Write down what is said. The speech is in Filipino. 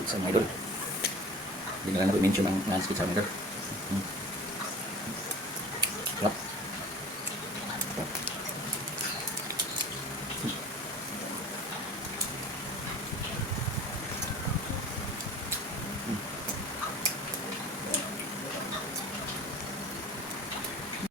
pizza mga idol. Hindi na lang natin mention ang non-stick sa mga idol.